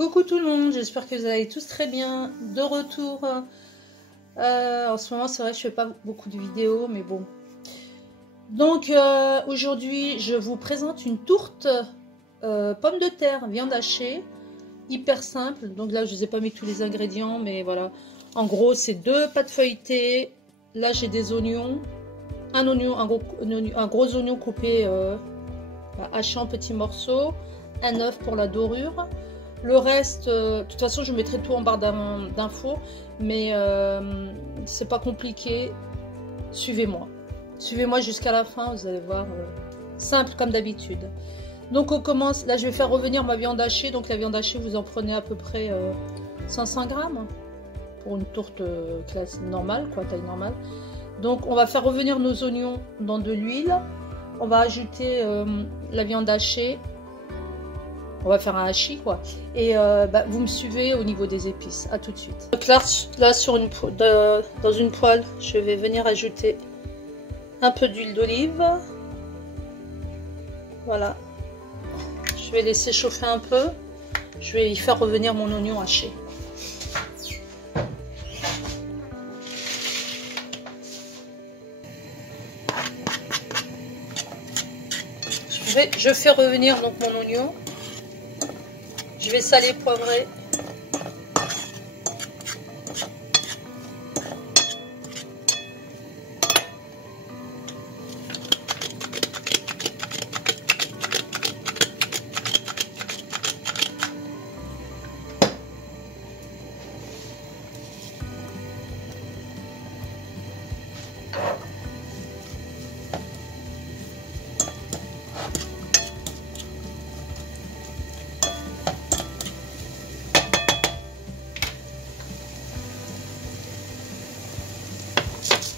Coucou tout le monde, j'espère que vous allez tous très bien. De retour. En ce moment, c'est vrai que je fais pas beaucoup de vidéos, mais bon. Donc aujourd'hui, je vous présente une tourte pommes de terre, viande hachée, hyper simple. Donc là, je vous ai pas mis tous les ingrédients, mais voilà. En gros, c'est 2 pâtes feuilletées. Là, j'ai des oignons, un gros oignon coupé, haché en petits morceaux, un œuf pour la dorure. Le reste, de toute façon, je mettrai tout en barre d'infos, mais c'est pas compliqué. Suivez-moi. Suivez-moi jusqu'à la fin, vous allez voir. Simple comme d'habitude. Donc on commence. Là, je vais faire revenir ma viande hachée. Donc la viande hachée, vous en prenez à peu près 500 grammes pour une tourte classe normale, quoi, taille normale. Donc on va faire revenir nos oignons dans de l'huile. On va ajouter la viande hachée. On va faire un hachis, quoi. Et vous me suivez au niveau des épices. À tout de suite. Donc là dans une poêle, je vais venir ajouter un peu d'huile d'olive. Voilà. Je vais laisser chauffer un peu. Je vais y faire revenir mon oignon haché. Je fais revenir donc mon oignon. Je vais saler, poivrer.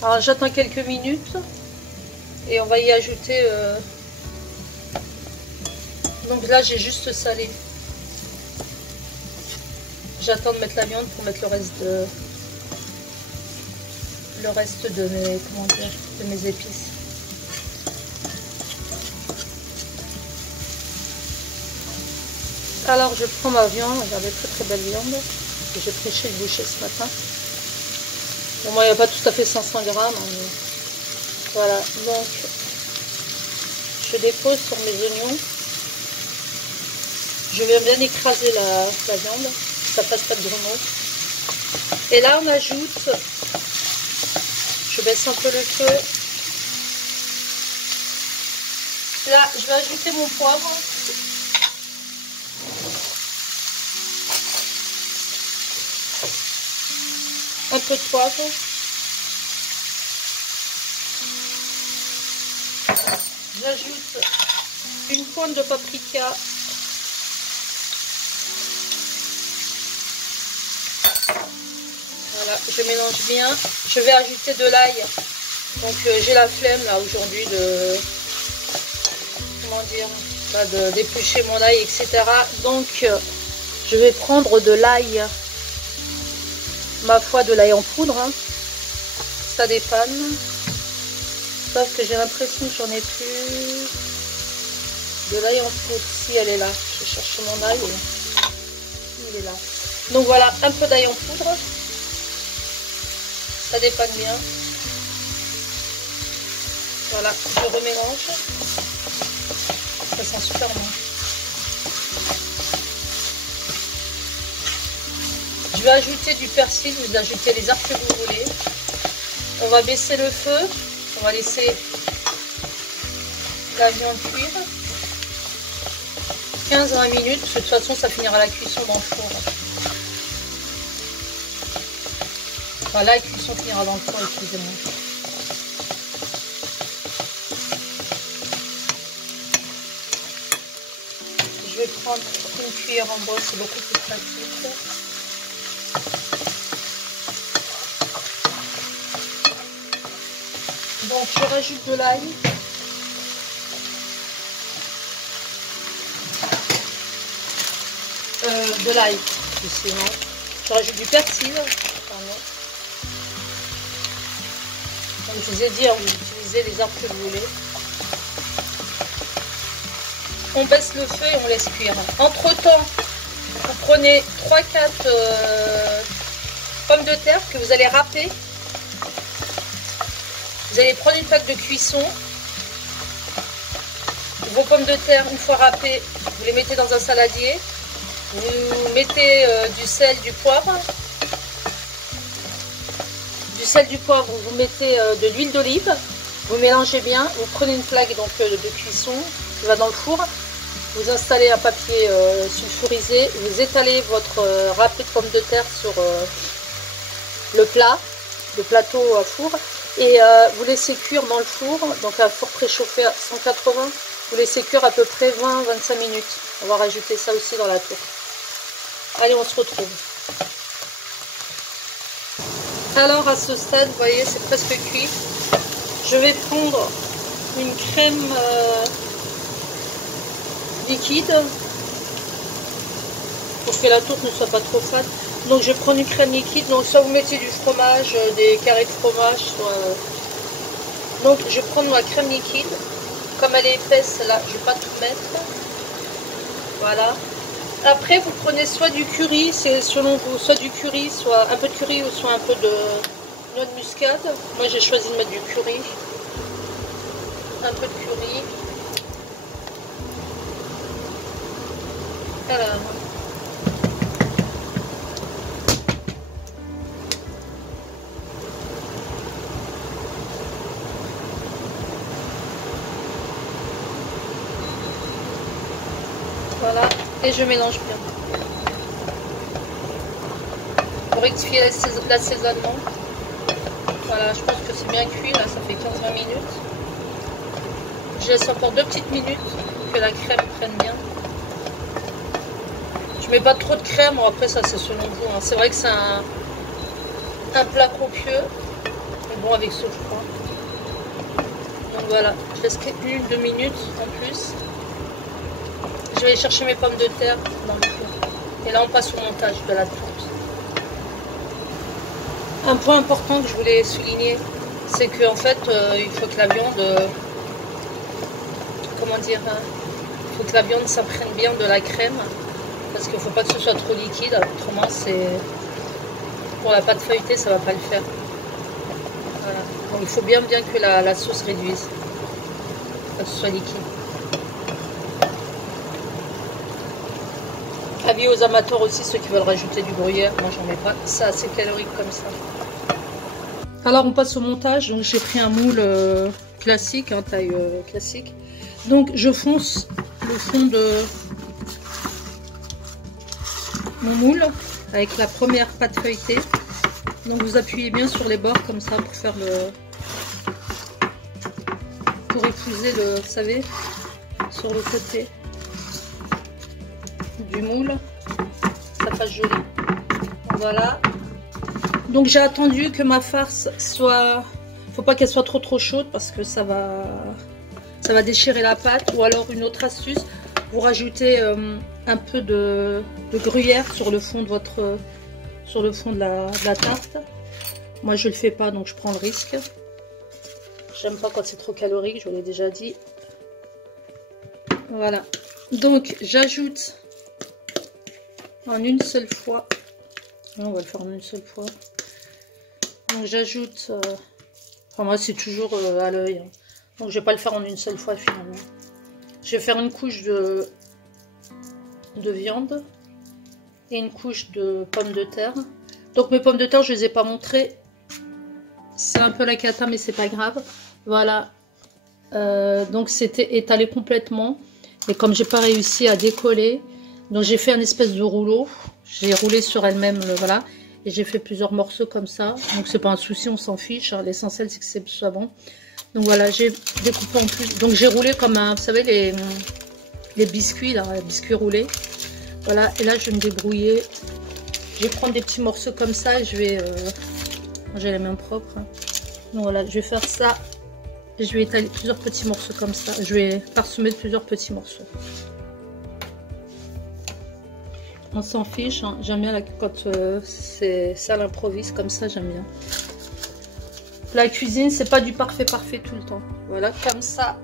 Alors j'attends quelques minutes et on va y ajouter. Donc là j'ai juste salé. J'attends de mettre la viande pour mettre le reste de mes épices. Alors je prends ma viande, regardez, très très belle viande que j'ai pris chez le boucher ce matin. Bon, moi, il n'y a pas tout à fait 500 grammes. Mais voilà, donc je dépose sur mes oignons. Je vais bien écraser la viande, que ça fasse pas de grumeaux. Et là, on ajoute, je baisse un peu le feu. Là, je vais ajouter mon poivre. Un peu de poivre. J'ajoute une pointe de paprika. Voilà, je mélange bien. Je vais ajouter de l'ail. Donc j'ai la flemme là aujourd'hui de d'éplucher mon ail, etc. Donc je vais prendre de l'ail. Ma foi, de l'ail en poudre, hein. Ça dépanne. Sauf que j'ai l'impression que j'en ai plus. De l'ail en poudre, si elle est là. Je cherche mon ail et il est là. Donc voilà, un peu d'ail en poudre. Ça dépanne bien. Voilà, je remélange. Ça sent super bon. Je vais ajouter du persil, vous ajoutez les herbes que vous voulez. On va baisser le feu, on va laisser la viande cuire 15-20 minutes, parce que de toute façon ça finira la cuisson dans le four. Enfin la cuisson finira dans le four, excusez-moi. Je vais prendre une cuillère en bois, c'est beaucoup plus pratique. Donc je rajoute de l'ail. De l'ail, sinon. Je rajoute du persil. Comme je vous ai dit, vous utilisez les herbes que vous voulez. On baisse le feu et on laisse cuire. Entre temps, vous prenez 3-4 pommes de terre que vous allez râper. Vous allez prendre une plaque de cuisson. Vos pommes de terre, une fois râpées, vous les mettez dans un saladier. Vous mettez du sel, du poivre. Du sel, du poivre, vous mettez de l'huile d'olive. Vous mélangez bien. Vous prenez une plaque donc, de cuisson qui va dans le four. Vous installez un papier sulfurisé. Vous étalez votre râpé de pommes de terre sur le plateau à four. Et vous laissez cuire dans le four, donc à four préchauffé à 180. Vous laissez cuire à peu près 20-25 minutes. On va rajouter ça aussi dans la tourte. Allez, on se retrouve. Alors à ce stade, vous voyez, c'est presque cuit. Je vais prendre une crème liquide pour que la tourte ne soit pas trop fade. Donc je vais prendre une crème liquide. Donc soit vous mettez du fromage, des carrés de fromage, soit... Donc je vais prendre ma crème liquide. Comme elle est épaisse, là, je ne vais pas tout mettre. Voilà. Après, vous prenez soit du curry, c'est selon vous, soit du curry, soit un peu de curry ou soit un peu de noix de muscade. Moi, j'ai choisi de mettre du curry. Un peu de curry. Alors. Voilà, et je mélange bien. Pour rectifier l'assaisonnement. Voilà, je pense que c'est bien cuit, là, ça fait 15-20 minutes. Je laisse encore 2 petites minutes que la crème prenne bien. Je mets pas trop de crème, bon, après ça c'est selon vous. Hein. C'est vrai que c'est un plat copieux, mais bon avec sauce froid. Donc voilà, je laisse 1-2 minutes en plus. Je vais aller chercher mes pommes de terre dans le four. Et là, on passe au montage de la tourte. Un point important que je voulais souligner, c'est qu'en fait, il faut que la viande, comment dire, hein, il faut que la viande s'imprègne bien de la crème, parce qu'il ne faut pas que ce soit trop liquide. Autrement, c'est pour la pâte feuilletée, ça ne va pas le faire. Voilà. Donc, il faut bien que la sauce réduise, pas que ce soit liquide. Avis aux amateurs aussi, ceux qui veulent rajouter du gruyère, moi j'en mets pas, c'est assez calorique comme ça. Alors on passe au montage, donc j'ai pris un moule classique, hein, taille classique. Donc je fonce le fond de mon moule avec la première pâte feuilletée. Donc vous appuyez bien sur les bords comme ça pour faire pour épouser le, vous savez, sur le côté du moule, ça fasse joli. Voilà. Donc j'ai attendu que ma farce soit, faut pas qu'elle soit trop chaude parce que ça va déchirer la pâte. Ou alors une autre astuce, vous rajoutez un peu de gruyère sur le fond de votre, sur le fond de la tarte. Moi je le fais pas, donc je prends le risque. J'aime pas quand c'est trop calorique, je vous l'ai déjà dit. Voilà. Donc j'ajoute en une seule fois. On va le faire en une seule fois. Donc j'ajoute, enfin moi c'est toujours à l'œil, hein. Donc je vais pas le faire en une seule fois finalement. Je vais faire une couche de viande et une couche de pommes de terre. Donc mes pommes de terre je les ai pas montrées. C'est un peu la cata mais c'est pas grave. Voilà. Donc c'était étalé complètement. Et comme j'ai pas réussi à décoller, donc j'ai fait un espèce de rouleau. J'ai roulé sur elle-même, voilà. Et j'ai fait plusieurs morceaux comme ça. Donc c'est pas un souci, on s'en fiche. Hein. L'essentiel c'est que c'est soit bon. Donc voilà, j'ai découpé en plus. Donc j'ai roulé comme un, vous savez les biscuits là, les biscuits roulés. Voilà. Et là je vais me débrouiller. Je vais prendre des petits morceaux comme ça. Et je vais, j'ai les mains propres. Hein. Donc voilà, je vais faire ça. Et je vais étaler plusieurs petits morceaux comme ça. Je vais parsemer de plusieurs petits morceaux. On s'en fiche, hein. J'aime bien quand c'est ça l'improvise comme ça, j'aime bien. La cuisine, c'est pas du parfait tout le temps. Voilà, comme ça,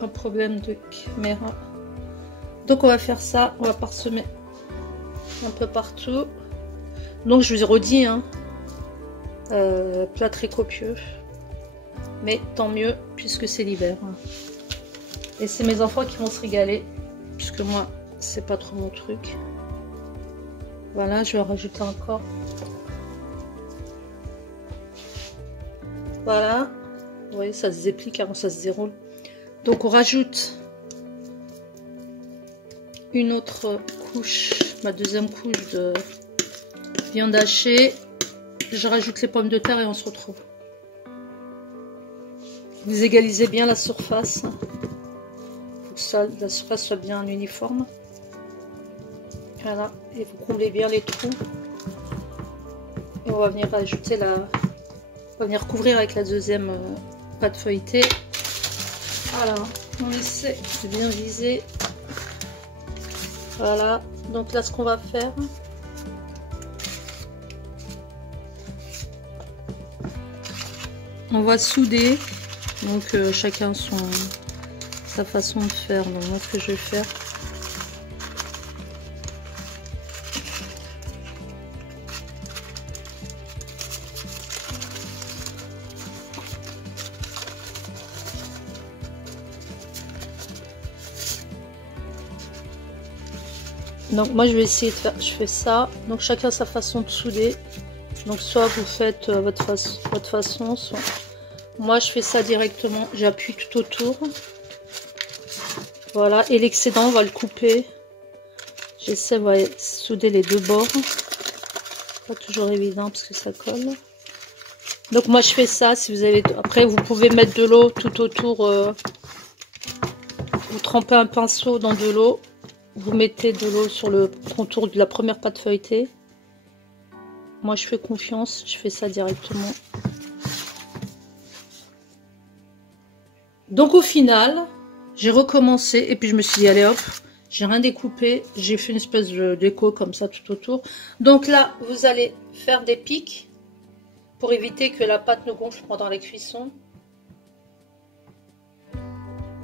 un problème de caméra. Donc on va faire ça, on va parsemer un peu partout. Donc je vous ai redit, hein, plat très copieux. Mais tant mieux, puisque c'est l'hiver. Et c'est mes enfants qui vont se régaler, puisque moi, c'est pas trop mon truc. Voilà, je vais en rajouter encore. Voilà. Vous voyez, ça se déplie, avant ça se déroule. Donc on rajoute une autre couche, ma deuxième couche de viande hachée. Je rajoute les pommes de terre et on se retrouve. Vous égalisez bien la surface. Pour que ça, la surface soit bien uniforme. Voilà. Et vous comblez bien les trous. Et on va venir ajouter la... On va venir couvrir avec la deuxième pâte feuilletée. Voilà. On essaie de bien viser. Voilà. Donc là, ce qu'on va faire... On va souder. Donc chacun sa façon de faire. Donc moi, ce que je vais faire... Donc moi je vais essayer de faire, je fais ça, donc chacun sa façon de souder. Donc soit vous faites votre façon, soit... Moi je fais ça directement, j'appuie tout autour. Voilà, et l'excédent on va le couper. J'essaie de souder les deux bords. Pas toujours évident parce que ça colle. Donc moi je fais ça, si vous avez... Après vous pouvez mettre de l'eau tout autour. Vous trempez un pinceau dans de l'eau. Vous mettez de l'eau sur le contour de la première pâte feuilletée. Moi, je fais confiance, je fais ça directement. Donc, au final, j'ai recommencé et puis je me suis dit, allez hop, j'ai rien découpé. J'ai fait une espèce de déco comme ça tout autour. Donc là, vous allez faire des pics pour éviter que la pâte ne gonfle pendant la cuisson.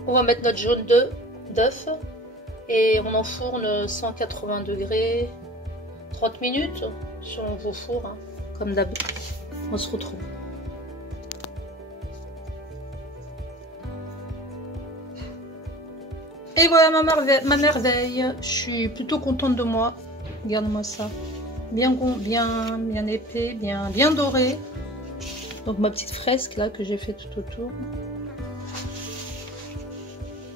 On va mettre notre jaune d'œuf. Et on enfourne 180 degrés 30 minutes sur vos fours, hein, comme d'habitude. On se retrouve. Et voilà ma merveille. Je suis plutôt contente de moi. Regarde-moi ça. Bien épais, bien doré. Donc ma petite fresque là que j'ai fait tout autour.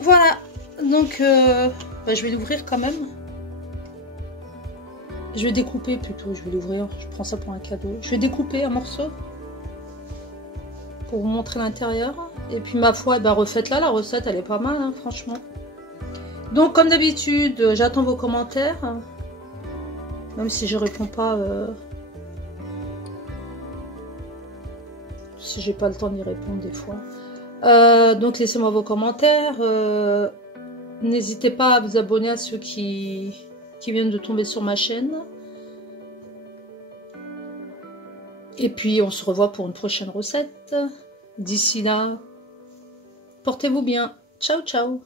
Voilà. Donc je vais l'ouvrir quand même. Je vais découper plutôt, je vais l'ouvrir. Je prends ça pour un cadeau. Je vais découper un morceau pour vous montrer l'intérieur. Et puis ma foi, refaites-la, la recette, elle est pas mal, hein, franchement. Donc comme d'habitude, j'attends vos commentaires. Même si je réponds pas, si j'ai pas le temps d'y répondre des fois. Donc laissez-moi vos commentaires. N'hésitez pas à vous abonner à ceux qui viennent de tomber sur ma chaîne. Et puis on se revoit pour une prochaine recette. D'ici là, portez-vous bien. Ciao, ciao.